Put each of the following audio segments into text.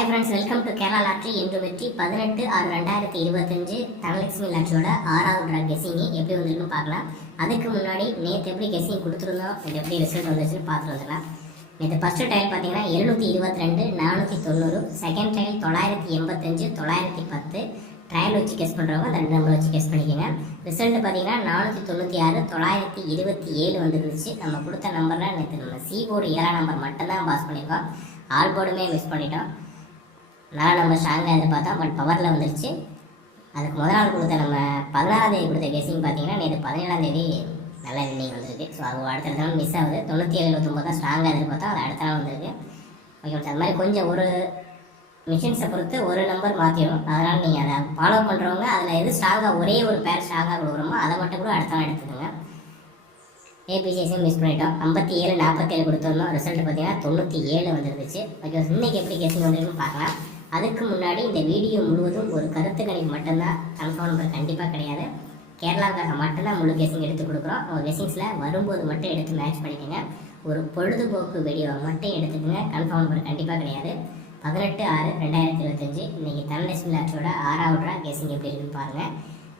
Hi friends welcome to Kerala lottery இன்று வெற்றி பதினெட்டு ஆறு ரெண்டாயிரத்தி இருபத்தஞ்சு. தனலட்சுமி லாட்ரியோட ஆறாவது ட்ரா கெஸிங் எப்படி வந்திருக்குன்னு பார்க்கலாம். அதுக்கு முன்னாடி நேற்று எப்படி கெஸிங் கொடுத்துருந்தோம் இது எப்படி ரிசல்ட் வந்துச்சுன்னு பார்த்துட்டு வந்துடலாம். நேற்று ஃபஸ்ட்டு டைல் பார்த்தீங்கன்னா எழுநூற்றி இருபத்தி ரெண்டு நானூற்றி தொண்ணூறு செகண்ட் டைல் தொள்ளாயிரத்தி எண்பத்தஞ்சு தொள்ளாயிரத்தி பத்து. ட்ரையல் வச்சு கெஸ் பண்ணுறவங்க அந்த ரெண்டு நம்பர் வச்சு கெஸ் பண்ணிக்கோங்க. ரிசல்ட் பார்த்தீங்கன்னா நானூற்றி தொண்ணூற்றி ஆறு தொள்ளாயிரத்தி இருபத்தி ஏழு வந்துருந்துச்சு. நம்ம கொடுத்த நம்பரில் நேற்று நம்ம சி போர்டு ஏழாம் நம்பர் மட்டும்தான் பாஸ் பண்ணியிருக்கோம் ஆல் போர்டுமே மிஸ் பண்ணிட்டோம். நாலு நம்ம ஸ்ட்ராங்காக எதிர்பார்த்தோம் பட் பவரில் வந்துருச்சு. அதுக்கு முதல் நாள் கொடுத்த நம்ம பதினாறாம் தேதி கொடுத்த கெஸிங் பார்த்தீங்கன்னா நேற்று பதினேழாம் தேதி நல்ல வின்னிங் வந்திருக்கு. ஸோ அது அடுத்த நாள் மிஸ் ஆகுது. தொண்ணூற்றி ஏழு எழுபத்தொம்பது தான் ஸ்ட்ராங்காக எதிர்பார்த்தோம் அது அடுத்த நாள் வந்திருக்கு. ஓகே அது மாதிரி கொஞ்சம் ஒரு மிஷின்ஸை பொறுத்து ஒரு நம்பர் மாற்றிடும் அதனால் நீங்கள் அதை ஃபாலோ பண்ணுறவங்க அதில் எது ஸ்ட்ராங்காக ஒரே ஒரு பேர் ஸ்ட்ராங்காக கொடுக்குறோமோ அதை மட்டும் கூட அடுத்த நாள் எடுத்துக்கோங்க. ஏபிசிஎஸையும் மிஸ் பண்ணிட்டோம். ஐம்பத்தி ஏழு நாற்பத்தேழு கொடுத்துருந்தோம் ரிசல்ட் பார்த்தீங்கன்னா தொண்ணூற்றி ஏழு வந்துருந்துச்சு. ஓகே இன்னைக்கு எப்படி கேசிங் வந்திருக்குன்னு பார்க்கலாம். அதுக்கு முன்னாடி இந்த வீடியோ முழுவதும் ஒரு கருத்துக்கடை மட்டும்தான் கன்ஃபார்ம் நம்பர் கண்டிப்பாக கிடையாது. கேரளாவுக்காக மட்டும்தான் முழு கெஸிங் எடுத்து கொடுக்குறோம். உங்கள் கெஸிங்ஸில் வரும்போது மட்டும் எடுத்து மேட்ச் பண்ணிக்கோங்க. ஒரு பொழுதுபோக்கு வீடியோவை மட்டும் எடுத்துக்கோங்க. கன்ஃபார்ம் நம்பர் கண்டிப்பாக கிடையாது. பதினெட்டு ஆறு ரெண்டாயிரத்தி இருபத்தஞ்சு. இன்றைக்கி தனலட்சுமி லாட்சியோட ஆறாவது கெஸிங் எப்படி இருக்குன்னு பாருங்கள்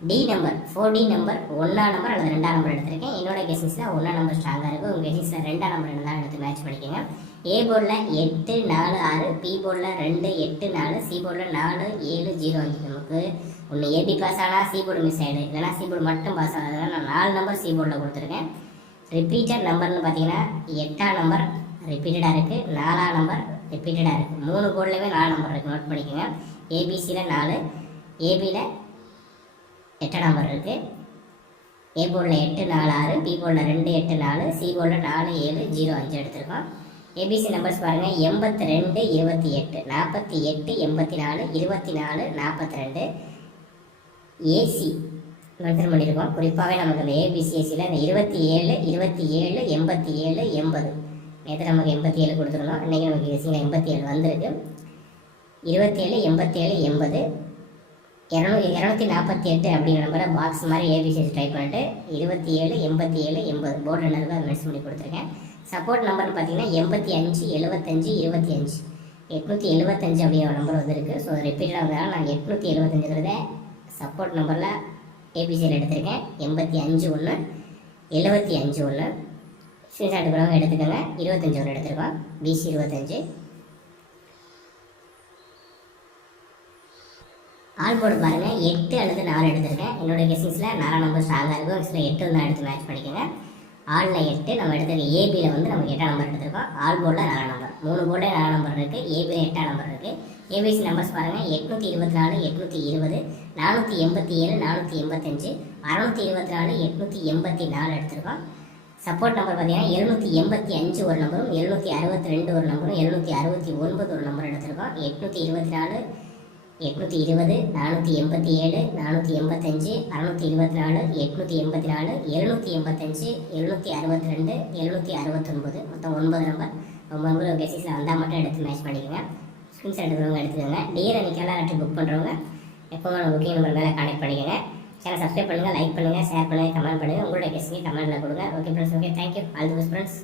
D number four D number ஒன்றா நம்பர் அல்லது ரெண்டாம் நம்பர் எடுத்திருக்கேன். என்னோட கெஸிங்ஸில் ஒன்றா நம்பர் ஸ்ட்ராங்காக இருக்குது உங்கள் கெசிஸில் ரெண்டாம் நம்பர் இருந்தாலும் எடுத்து மேட்ச் பண்ணிக்கோங்க. ஏ போர்டில் எட்டு நாலு ஆறு பி போர்டில் ரெண்டு எட்டு நாலு சி போர்டில் நாலு ஏழு ஜீரோ அஞ்சு நமக்கு. ஒன்று ஏபி பாஸ் ஆனால் சி போர்டு மிஸ் ஆகிடு இல்லைனா சி போர்டு மட்டும் பாஸ் ஆகுதுன்னா நான் நாலு நம்பர் சி போர்டில் கொடுத்துருக்கேன். ரிப்பீட்டட் நம்பர்னு பார்த்தீங்கன்னா எட்டாம் நம்பர் ரிப்பீட்டடாக இருக்குது நாலாம் நம்பர் ரிப்பீட்டடாக இருக்குது மூணு போர்ட்லேயுமே நாலு நம்பர் இருக்குது நோட் பண்ணிக்கோங்க. ஏபிசியில் நாலு ஏபியில் எட்டடாம் நம்பர் இருக்குது ஏ போர்டில் எட்டு நாலு ஆறு பி போர்டில் ரெண்டு எட்டு நாலு சி போர்டில் நாலு ஏழு ஜீரோ அஞ்சு எடுத்திருக்கோம். ஏபிசி நம்பர்ஸ் பாருங்கள் எண்பத்தி ரெண்டு இருபத்தி எட்டு நாற்பத்தி எட்டு எண்பத்தி நாலு இருபத்தி நாலு நாற்பத்தி ரெண்டு. ஏசி மென்ஷன் பண்ணியிருக்கோம் குறிப்பாகவே நமக்கு இந்த ஏபிசிஎஸ்சியில் இந்த இருபத்தி ஏழு இருபத்தி ஏழு எண்பத்தி ஏழு எண்பது. நேற்று நமக்கு எண்பத்தி ஏழு கொடுத்துருந்தோம். இன்றைக்கி நமக்கு எஸ்சியில் எண்பத்தி ஏழு வந்திருக்கு. இருபத்தேழு எண்பத்தேழு எண்பது. இரநூ இரநூத்தி நாற்பத்தி எட்டு அப்படிங்கிற நம்பரை பாக்ஸ் மாதிரி ஏபிசிஎஸ் டைப் பண்ணிட்டு இருபத்தி ஏழு எண்பத்தி ஏழு எண்பது போர்டு நம்பர் அதை மென்ஷன் பண்ணி கொடுத்துருக்கேன். சப்போர்ட் நம்பர்னு பார்த்தீங்கன்னா எண்பத்தி அஞ்சு எழுபத்தஞ்சு இருபத்தி அஞ்சு. எட்நூற்றி எழுபத்தஞ்சு அப்படிங்கிற நம்பர் வந்துருக்கு. ஸோ ரிப்பீட்டடாக வந்ததால் நான் எட்நூற்றி எழுபத்தஞ்சுங்கிறத சப்போர்ட் நம்பரில் ஏபிசியில் எடுத்திருக்கேன். எண்பத்தி அஞ்சு ஒன்று எழுபத்தி அஞ்சு ஒன்று ஸ்க்ரீன்ஷாட் இருக்கிறவங்க எடுத்துக்கோங்க. இருபத்தஞ்சு ஒன்று எடுத்துருக்கோம். பிசி இருபத்தஞ்சு. ஆல் போர்டு பாருங்கள் எட்டு அல்லது நாலு எடுத்திருக்கேன். என்னுடைய கெஸிங்ஸில் நாலாம் நம்பர் ஸ்ட்ராங்காக இருக்கும். சில எட்டு வந்து எடுத்து மேட்ச் பண்ணிக்கோங்க. ஆளில் எட்டு நம்ம எடுத்திருக்க ஏபியில் வந்து நமக்கு எட்டாம் நம்பர் எடுத்திருக்கோம். ஆல் போர்டில் நாலாம் நம்பர் மூணு போர்டில் நாலாம் நம்பர் இருக்குது ஏபியில் எட்டாம் நம்பர் இருக்குது ஏபிசி நம்பர்ஸ் பாருங்கள் எட்நூற்றி இருபத்தி நாலு எட்நூற்றி இருபது நானூற்றி எண்பத்தி ஏழு நானூற்றி எண்பத்தஞ்சு அறநூற்றி இருபத்தி நாலு எட்நூற்றி எண்பத்தி நாலு எடுத்திருக்கோம். சப்போர்ட் நம்பர் பார்த்தீங்கன்னா எழுநூற்றி எண்பத்தி அஞ்சு ஒரு நம்பரும் எழுநூற்றி அறுபத்தி ரெண்டு ஒரு நம்பரும் எழுநூற்றி அறுபத்தி ஒன்பது ஒரு நம்பர் எடுத்திருக்கோம். எட்நூற்றி இருபத்தி நாலு எட்நூற்றி இருபது நானூற்றி எண்பத்தி ஏழு நானூற்றி எண்பத்தஞ்சு அறநூற்றி இருபத்தி நாலு எட்நூற்றி எண்பத்தி நாலு எழுநூற்றி எண்பத்தஞ்சு எழுநூற்றி அறுபத்தி ரெண்டு எழுநூற்றி அறுபத்தொன்பது. மொத்தம் ஒன்பது நம்பர் ஒன்பது நம்பர் பேசிஸில் வந்தால் மட்டும் எடுத்து மேட்ச் பண்ணிக்கோங்க. ஸ்க்ரீன்ஷாட் எடுக்கிறவங்க எடுத்துக்கோங்க. டியர் அன்றைக்கெல்லாம் எல்லாரும் புக் பண்ணுறவங்க எப்போவும் நம்ம புக்கிங் நம்பர் மேலே கான்டெக்ட் பண்ணிக்கோங்க. சேனல் சப்ஸ்கிரைப் பண்ணுங்கள் லைக் பண்ணுங்கள் ஷேர் பண்ணுங்கள் கமெண்ட் பண்ணுங்கள் உங்களோட கெஸ்ட்டுக்கு கமெண்ட்டில் கொடுங்க. Okay friends okay thank you all the best friends